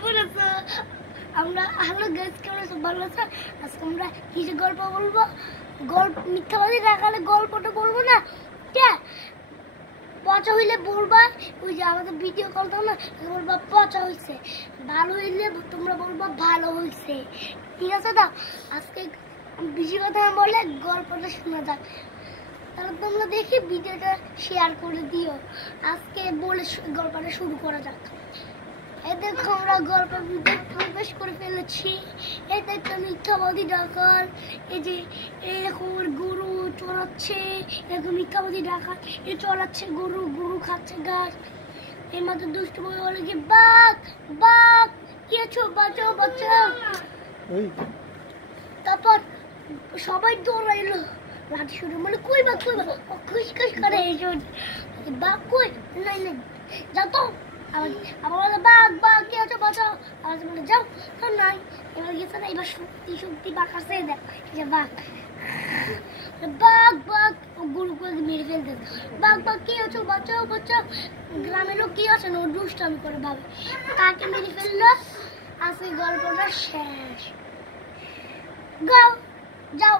কেমন আছো? আমরা হ্যালো গাইস, কেমন আছো? ভালো আছো? আজকে আমরা কিছু গল্প বলবো। গল্প মিথ্যাবাদী রাখালে গল্পটা বলবো না, ঠিক আছে? পচা হইলে বলবা, ওই যে আমাদের ভিডিও কল দাও না, বলবা পচা হইছে। ভালো হইলে তোমরা বলবা ভালো হইছে, ঠিক আছে? তো আজকে বেশি কথা না বলে গল্পটা শোনা যাক। তাহলে তোমরা দেখি ভিডিওটা শেয়ার করে দিও। আজকে বলে গল্পটা শুরু করা যাক। এই দেখো, আমরা গল্পের ভিতরে প্রবেশ করে ফেলেছি। এই দেখো মিথ্যাবাদী ডাকাত, এই যে এরকম গরু চড়াচ্ছে, এরকম মিথ্যাবাদী ডাকাত এ চড়াচ্ছে গরু, গরু খাচ্ছে ঘাস। এর মাত্র দুষ্ট বই বলে কি, বাঘ বাঘ কি আছো, বাঁচাও বাঁচাও। তারপর সবাই দৌড়াইলো, লাঠি শুরু বলে কই বাঘ কই বাঘ, খুশ খুশ করে এসো। বাঘ কই, নাই নাই যাও তো। আবার বলে বাঘ বাঘ কি আছো, বাঁচাও। আবার বলে যাও, নাই। এবার গেছে না, এবার শক্তি শক্তি বাঘ আসে, দেখ যে বাঘ বাঘ বাঘ গরুকে মেরে ফেলতে। বাঘ বাঘ কি আছো, বাঁচাও বাঁচাও। গ্রামের লোক কি আছে না, ও দুষ্টামি করে ভাবে কাকে মেরে ফেললো। আজকে গল্পটা শেষ। যাও যাও।